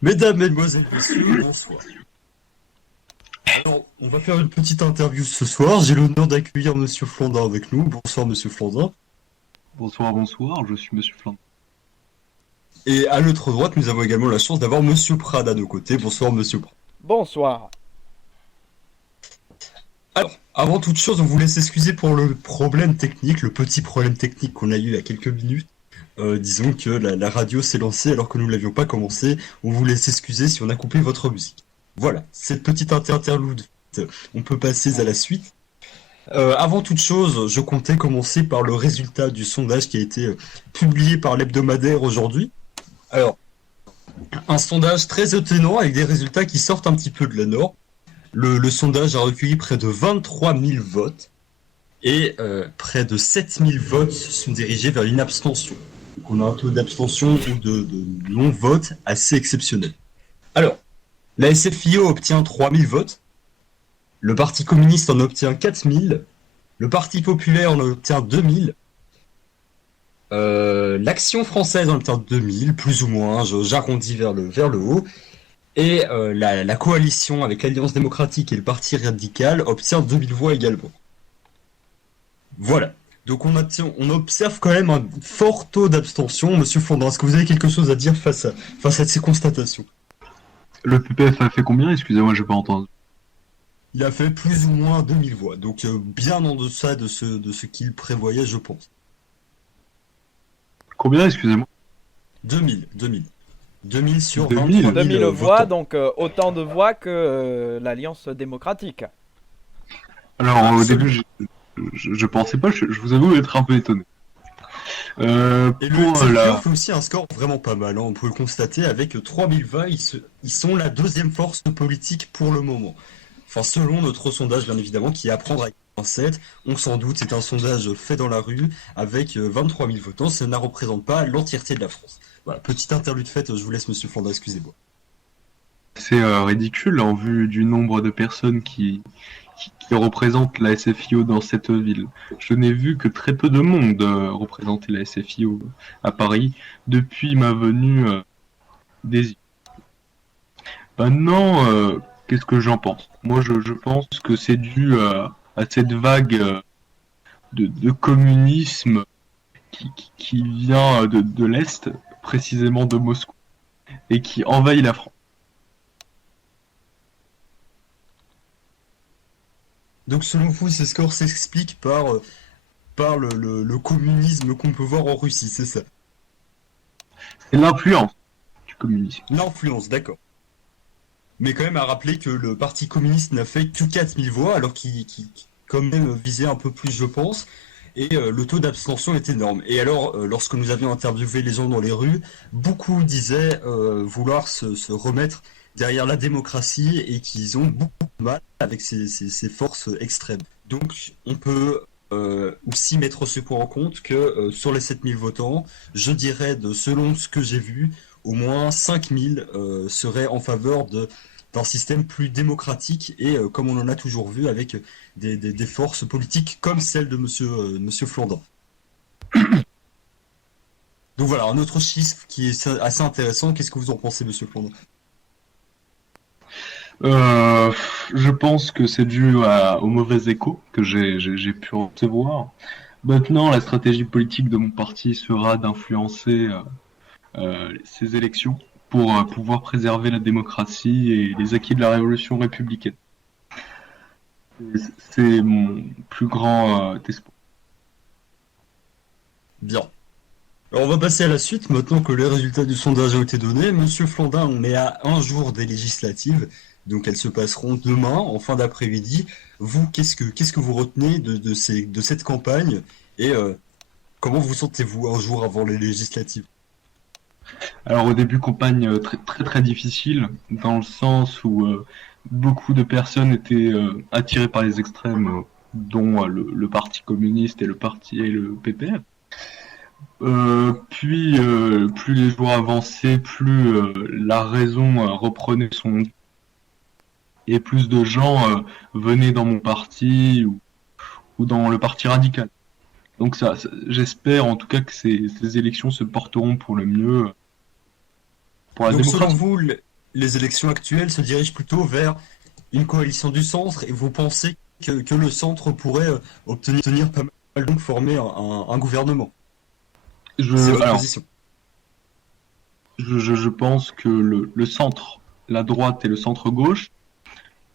Mesdames, Mesdemoiselles, Messieurs, bonsoir. Alors, on va faire une petite interview ce soir. J'ai l'honneur d'accueillir Monsieur Flandin avec nous. Bonsoir, Monsieur Flandin. Bonsoir, bonsoir, je suis Monsieur Flandin. Et à notre droite, nous avons également la chance d'avoir Monsieur Prade à nos côtés. Bonsoir, Monsieur Prade. Bonsoir. Alors, avant toute chose, on vous laisse excuser pour le problème technique, le petit problème technique qu'on a eu il y a quelques minutes. Disons que la radio s'est lancée alors que nous ne l'avions pas commencé. On vous laisse excuser si on a coupé votre musique. Voilà, cette petite interlude, on peut passer à la suite. Avant toute chose, je comptais commencer par le résultat du sondage qui a été publié par l'hebdomadaire aujourd'hui. Alors, un sondage très étonnant avec des résultats qui sortent un petit peu de la norme. Le sondage a recueilli près de 23 000 votes et près de 7 000 votes sont dirigés vers une abstention. Donc on a un taux d'abstention ou de non-vote assez exceptionnel. Alors, la SFIO obtient 3 000 votes, le Parti communiste en obtient 4 000, le Parti populaire en obtient 2 000, l'Action française en obtient 2 000, plus ou moins, j'arrondis vers le haut, et la coalition avec l'Alliance démocratique et le Parti radical obtient 2 000 voix également. Voilà. Donc on observe quand même un fort taux d'abstention. Monsieur Flandin, est-ce que vous avez quelque chose à dire face à ces constatations? Le PPF a fait combien? Excusez-moi, j'ai pas entendu. Il a fait plus ou moins 2000 voix, donc bien en deçà de ce qu'il prévoyait, je pense. Combien, excusez-moi? 2000. 2000 sur 23 2000? 000 2000 voix, votants. donc autant de voix que l'Alliance démocratique. Alors, au début, Absolument. je pensais pas, je vous avoue être un peu étonné. Et le Pour SFIO la... fait aussi un score vraiment pas mal, hein, on peut le constater, avec 3000 voix, ils sont la deuxième force politique pour le moment. Enfin, selon notre sondage, bien évidemment, qui est à prendre avec 7, on s'en doute, c'est un sondage fait dans la rue, avec 23 000 votants, ça ne représente pas l'entièreté de la France. Voilà, petite interlude faite, je vous laisse, Monsieur Flandin, excusez-moi. C'est ridicule en vue du nombre de personnes qui représentent la SFIO dans cette ville. Je n'ai vu que très peu de monde représenter la SFIO à Paris depuis ma venue des îles. Maintenant, qu'est-ce que j'en pense? Moi, je pense que c'est dû à cette vague de communisme qui vient de l'Est, précisément de Moscou, et qui envahit la France. Donc, selon vous, ces scores s'expliquent par le communisme qu'on peut voir en Russie, c'est ça? C'est l'influence du communisme. L'influence, d'accord. Mais quand même à rappeler que le Parti communiste n'a fait que 4000 voix, alors qu'il quand même visait un peu plus, je pense. Et le taux d'abstention est énorme. Et alors, lorsque nous avions interviewé les gens dans les rues, beaucoup disaient vouloir se remettre derrière la démocratie et qu'ils ont beaucoup de mal avec ces forces extrêmes. Donc, on peut aussi mettre ce point en compte que sur les 7000 votants, je dirais, selon ce que j'ai vu, au moins 5000 seraient en faveur d'un système plus démocratique et comme on en a toujours vu avec des forces politiques comme celle de monsieur Flandin. Donc voilà, un autre chiffre qui est assez intéressant. Qu'est-ce que vous en pensez, monsieur Flandin? Euh, je pense que c'est dû au mauvais écho que j'ai pu recevoir. Maintenant, la stratégie politique de mon parti sera d'influencer ces élections pour pouvoir préserver la démocratie et les acquis de la révolution républicaine. C'est mon plus grand espoir. Bien. Alors on va passer à la suite, maintenant que les résultats du sondage ont été donnés. Monsieur Flandin, on est à un jour des législatives, donc elles se passeront demain, en fin d'après-midi. Vous, qu'est-ce que vous retenez de cette campagne et comment vous sentez-vous un jour avant les législatives? Alors au début, campagne très difficile, dans le sens où beaucoup de personnes étaient attirées par les extrêmes, dont le Parti communiste et le PPF. Puis, plus les jours avançaient, plus la raison reprenait son... Et plus de gens venaient dans mon parti ou dans le parti radical. Donc j'espère en tout cas que ces élections se porteront pour le mieux, pour la Donc selon démocratie. vous, les élections actuelles se dirigent plutôt vers une coalition du centre et vous pensez que le centre pourrait obtenir pas mal, donc former un gouvernement. C'est votre Alors, position. je pense que le centre, la droite et le centre-gauche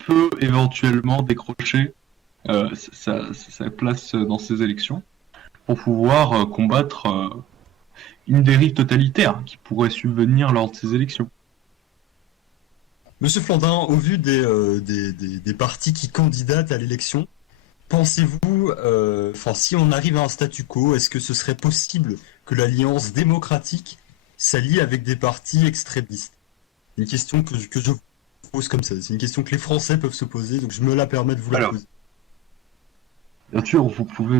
peut éventuellement décrocher sa place dans ces élections pour pouvoir combattre une dérive totalitaire qui pourrait subvenir lors de ces élections. Monsieur Flandin, au vu des partis qui candidatent à l'élection, pensez-vous, enfin, si on arrive à un statu quo, est-ce que ce serait possible que l'Alliance démocratique s'allie avec des partis extrémistes? Une question que je vous pose comme ça. C'est une question que les Français peuvent se poser, donc je me la permets de vous la Alors, poser. bien sûr, vous pouvez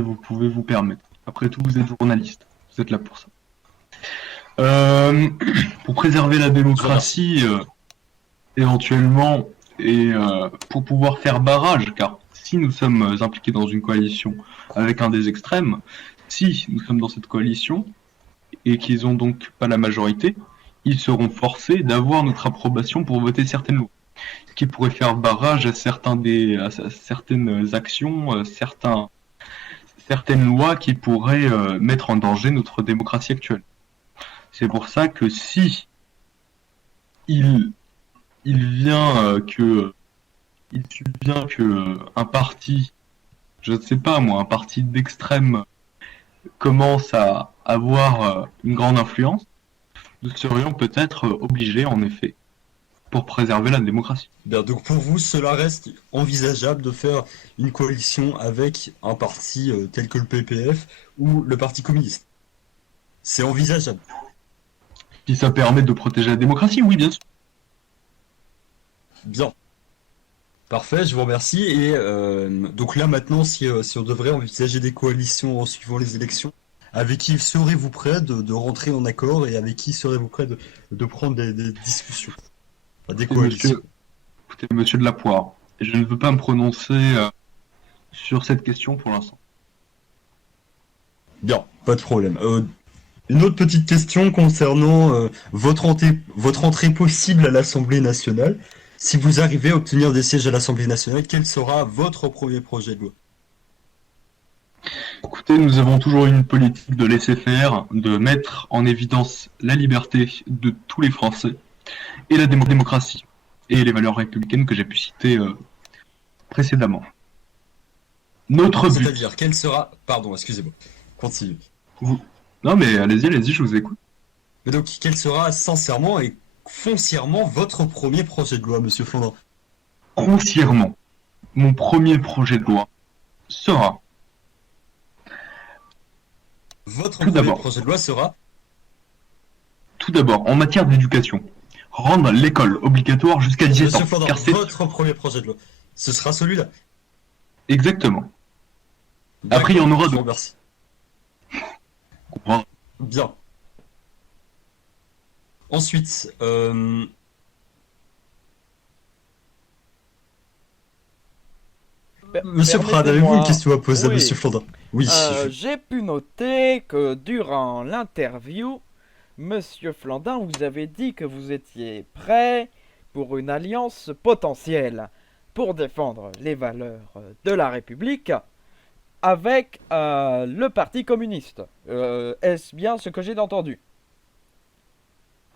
vous permettre. Après tout, vous êtes journaliste. Vous êtes là pour ça. Pour préserver la démocratie, éventuellement, et pour pouvoir faire barrage, car si nous sommes impliqués dans une coalition avec un des extrêmes, si nous sommes dans cette coalition et qu'ils ont donc pas la majorité, ils seront forcés d'avoir notre approbation pour voter certaines lois, ce qui pourrait faire barrage à certaines actions, certaines lois qui pourraient mettre en danger notre démocratie actuelle. C'est pour ça que si il subvient que un parti, je ne sais pas moi, un parti d'extrême commence à avoir une grande influence, nous serions peut-être obligés, en effet, pour préserver la démocratie. Bien, donc pour vous, cela reste envisageable de faire une coalition avec un parti tel que le PPF ou le Parti communiste. C'est envisageable. Si ça permet de protéger la démocratie, oui, bien sûr. Bien. Parfait, je vous remercie. Et donc là maintenant, si on devrait envisager des coalitions en suivant les élections, avec qui serez-vous prêt de rentrer en accord et avec qui serez-vous prêt de prendre des discussions? Enfin, des coalitions. Écoutez, monsieur de la Poire, je ne veux pas me prononcer sur cette question pour l'instant. Bien, pas de problème. Une autre petite question concernant votre entrée possible à l'Assemblée nationale. Si vous arrivez à obtenir des sièges à l'Assemblée nationale, quel sera votre premier projet de loi? Écoutez, nous avons toujours une politique de laisser faire, de mettre en évidence la liberté de tous les Français et la démocratie et les valeurs républicaines que j'ai pu citer précédemment. Notre but. C'est-à-dire, quel sera... Pardon, excusez-moi. Continue. Non mais allez-y, je vous écoute. Mais donc, quel sera sincèrement et foncièrement votre premier projet de loi, monsieur Flandin? Grossièrement, mon premier projet de loi sera... Votre Tout premier d'abord. projet de loi sera... Tout d'abord, en matière d'éducation, rendre l'école obligatoire jusqu'à 17 Monsieur ans. Flandin, Car c'est votre premier projet de loi, ce sera celui-là. exactement. Après, il y en aura Je vous d'autres. remercie. Comprends. Bien. Ensuite, Monsieur Prade, avez-vous Permettez-moi. une question à poser à Oui. Monsieur Flandin? Oui. J'ai pu noter que durant l'interview, Monsieur Flandin, vous avez dit que vous étiez prêt pour une alliance potentielle pour défendre les valeurs de la République avec le Parti communiste. Est-ce bien ce que j'ai entendu?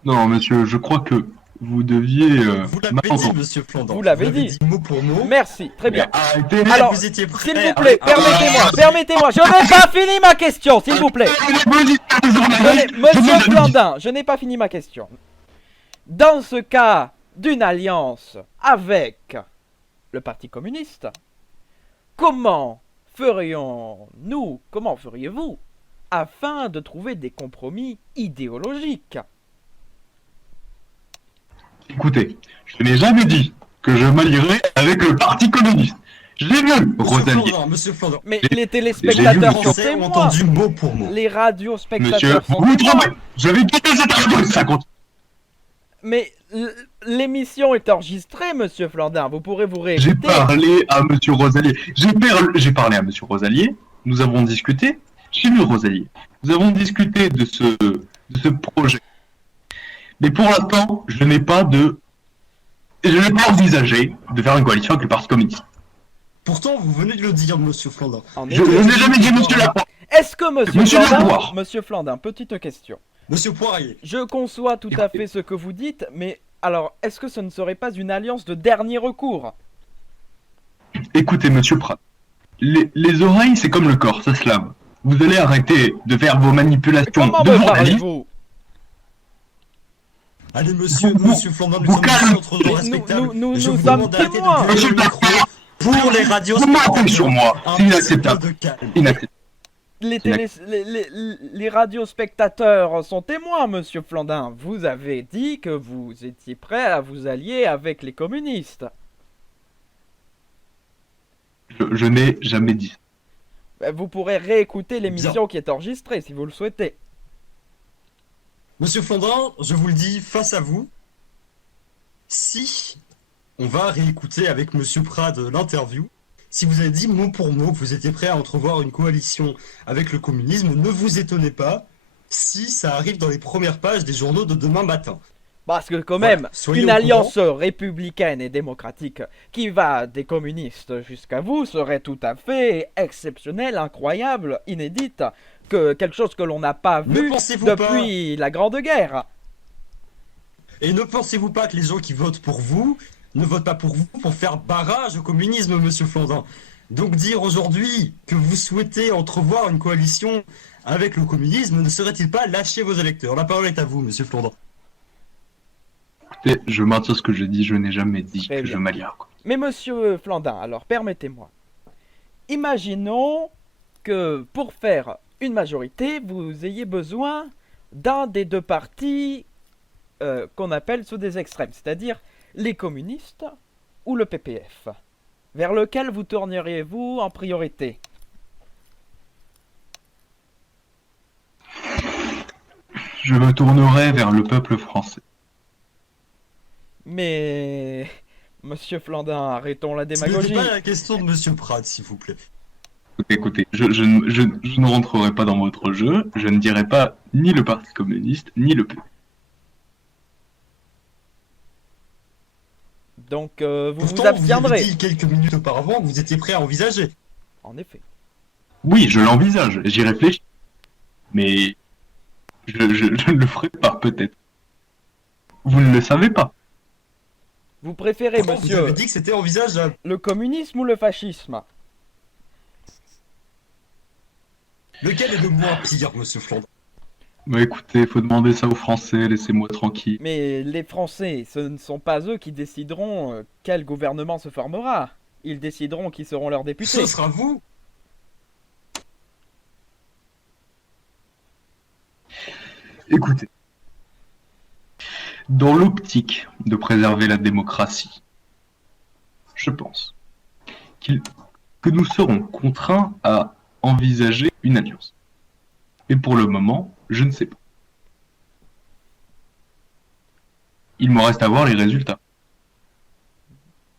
Non, monsieur, je crois que vous deviez Vous l'avez dit, m'entendre. Monsieur Flandin. Vous l'avez dit. mot pour mot. Merci, très bien. Arrêtez. Alors, vous étiez prêt s'il vous plaît, permettez-moi, je n'ai pas fini ma question, s'il vous plaît. Monsieur Flandin, je n'ai pas fini ma question. Dans ce cas d'une alliance avec le Parti communiste, comment feriez-vous afin de trouver des compromis idéologiques? Écoutez, je n'ai jamais dit que je m'allierais avec le Parti communiste. J'ai vu Rosalier. Monsieur Flandin. Mais J'ai- les j'ai téléspectateurs vu, Les sont Français ont témoins. entendu mot pour mot. Les radiospectateurs Monsieur, sont vous vous témoins. trompez. Je vais quitter cette radio, ça compte. Mais l'émission est enregistrée, Monsieur Flandin. Vous pourrez vous J'ai réécouter. parlé à Monsieur Rosalier. J'ai parlé à Monsieur Rosalier. Nous avons discuté. J'ai vu Rosalier. Nous avons discuté de ce projet. Mais pour l'instant, je n'ai pas de Et je n'ai pas envisagé de faire une coalition avec le Parti communiste. Pourtant, vous venez de le dire, monsieur Flandin. En Je effet. n'ai jamais dit monsieur Lapoire. Est-ce que monsieur Monsieur Flandin, Lapoire. monsieur Flandin, petite question. Monsieur Poirier. Je conçois tout à fait ce que vous dites, mais alors, est-ce que ce ne serait pas une alliance de dernier recours? Écoutez, monsieur Pratt. Les oreilles, c'est comme le corps, ça se lave. Vous allez arrêter de faire vos manipulations Comment de me journalistes. parlez-vous? Allez, monsieur Flandin, nous vous sommes calmez. ici entre gens respectables. nous Et je vous sommes demande d'arrêter témoins. de virer le micro pour les radios. Vous mentez sur moi. Un C'est petit inacceptable. peu de calme. Inacceptable. Les radiospectateurs sont témoins, monsieur Flandin. Vous avez dit que vous étiez prêt à vous allier avec les communistes. Je n'ai jamais dit ça. Vous pourrez réécouter l'émission qui est enregistrée si vous le souhaitez. Monsieur Flandin, je vous le dis face à vous, si on va réécouter avec monsieur Prad l'interview, si vous avez dit mot pour mot que vous étiez prêt à entrevoir une coalition avec le communisme, ne vous étonnez pas si ça arrive dans les premières pages des journaux de demain matin. Parce que quand Voilà, même, soyez une au alliance républicaine et démocratique qui va des communistes jusqu'à vous serait tout à fait exceptionnelle, incroyable, inédite, que quelque chose que l'on n'a pas Ne vu pensez-vous depuis la Grande Guerre. Et ne pensez-vous pas que les gens qui votent pour vous ne votent pas pour vous pour faire barrage au communisme, monsieur Flandin? Donc dire aujourd'hui que vous souhaitez entrevoir une coalition avec le communisme, ne serait-il pas lâcher vos électeurs? La parole est à vous, monsieur Flandin. Écoutez, je maintiens ce que je dis, je n'ai jamais dit Très que bien. je m'alliais. Mais monsieur Flandin, alors permettez-moi. Imaginons que pour faire une majorité, vous ayez besoin d'un des deux partis qu'on appelle ceux des extrêmes, c'est-à-dire les communistes ou le PPF. Vers lequel vous tourneriez-vous en priorité? Je me tournerai vers le peuple français. Mais... Monsieur Flandin, arrêtons la Ce démagogie. n'est pas la question de monsieur Prad, s'il vous plaît. Écoutez, je ne rentrerai pas dans votre jeu, je ne dirai pas ni le Parti communiste, ni le PP. Donc vous Pourtant, vous abstiendrez. vous avez dit quelques minutes auparavant que vous étiez prêt à envisager. En effet. Oui, je l'envisage, j'y réfléchis. Mais je ne le ferai pas, peut-être. Vous ne le savez pas. Vous préférez, Pourtant, vous monsieur, avez dit que c'était envisageable. le communisme ou le fascisme? Lequel est le moins pire, monsieur Flandin? Bah écoutez, faut demander ça aux Français, laissez-moi tranquille. Mais les Français, ce ne sont pas eux qui décideront quel gouvernement se formera. Ils décideront qui seront leurs députés. Ce sera vous. Écoutez, dans l'optique de préserver la démocratie, je pense que nous serons contraints à envisager une alliance. Et pour le moment, je ne sais pas. Il me reste à voir les résultats.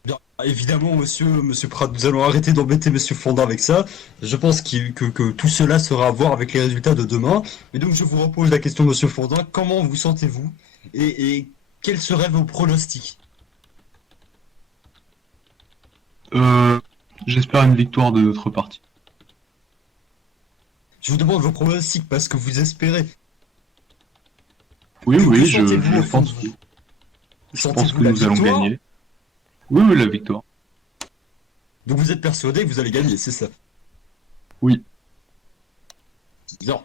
Bien, évidemment, monsieur Pratt, nous allons arrêter d'embêter monsieur Flandin avec ça. Je pense que tout cela sera à voir avec les résultats de demain. Et donc, je vous repose la question, monsieur Flandin. Comment vous sentez-vous et quels seraient vos pronostics? J'espère une victoire de notre parti. Je vous demande vos pronostics parce que vous espérez. Oui, Que oui, je sentez-vous au fond pense, de vous? je pense Sentez-vous que la nous allons victoire? gagner. Oui, oui, la victoire. Donc vous êtes persuadé que vous allez gagner, c'est ça? Oui. Bien.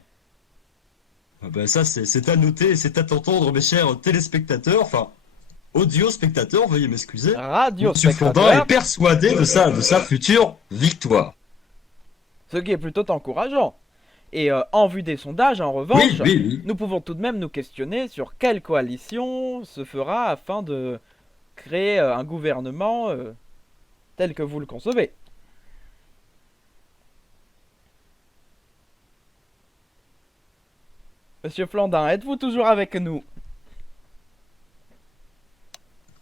Ah bah ça, c'est à noter et c'est à entendre, mes chers téléspectateurs, enfin, audio-spectateurs, veuillez m'excuser. Radio Monsieur Flandin spectateur, est persuadé de sa future victoire. ce qui est plutôt encourageant. Et en vue des sondages, en revanche, Oui, oui, oui. nous pouvons tout de même nous questionner sur quelle coalition se fera afin de créer un gouvernement tel que vous le concevez. Monsieur Flandin, êtes-vous toujours avec nous?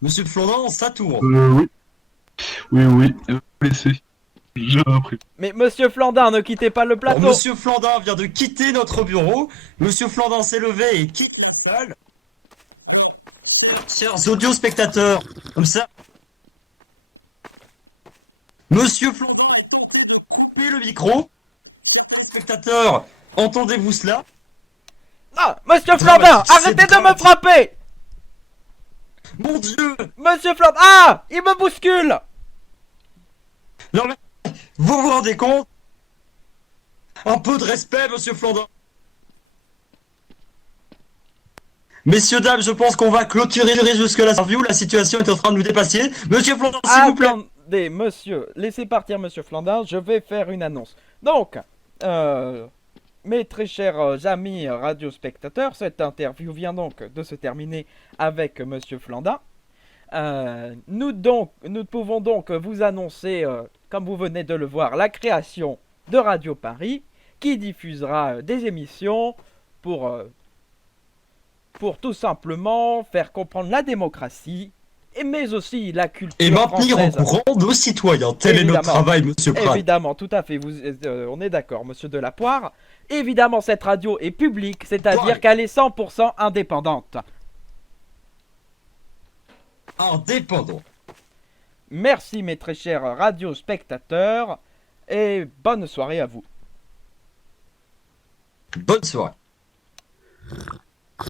Monsieur Flandin, ça tourne. Oui. Oui, oui. Laissez. J'ai appris. Mais Monsieur Flandin, ne quittez pas le Alors, plateau. monsieur Flandin vient de quitter notre bureau. Monsieur Flandin s'est levé et quitte la salle. Alors, chers audio-spectateurs, Comme ça. Monsieur Flandin est tenté de couper le micro. Spectateurs, entendez-vous cela? Ah, Monsieur Flandin, C'est arrêtez de me dramatique. frapper! Mon Dieu! Monsieur Flandin, ah, il me bouscule! Non mais, vous vous rendez compte? Un peu de respect, monsieur Flandin. Messieurs, dames, je pense qu'on va clôturer jusque la interview. La situation est en train de nous dépasser. Monsieur Flandin, s'il vous plaît. Attendez, monsieur, laissez partir Monsieur Flandin, je vais faire une annonce. Donc, mes très chers amis radiospectateurs, cette interview vient donc de se terminer avec Monsieur Flandin. Nous pouvons donc vous annoncer, comme vous venez de le voir, la création de Radio Paris, qui diffusera des émissions pour tout simplement faire comprendre la démocratie, mais aussi la culture Et maintenir en française. courant nos citoyens. Tel est notre Évidemment. travail, monsieur Pratt. Évidemment, tout à fait, on est d'accord, monsieur Delapoire. Évidemment, cette radio est publique, c'est-à-dire Ouais. qu'elle est 100% indépendante. Indépendant. Merci mes très chers radiospectateurs, et bonne soirée à vous. Bonne soirée.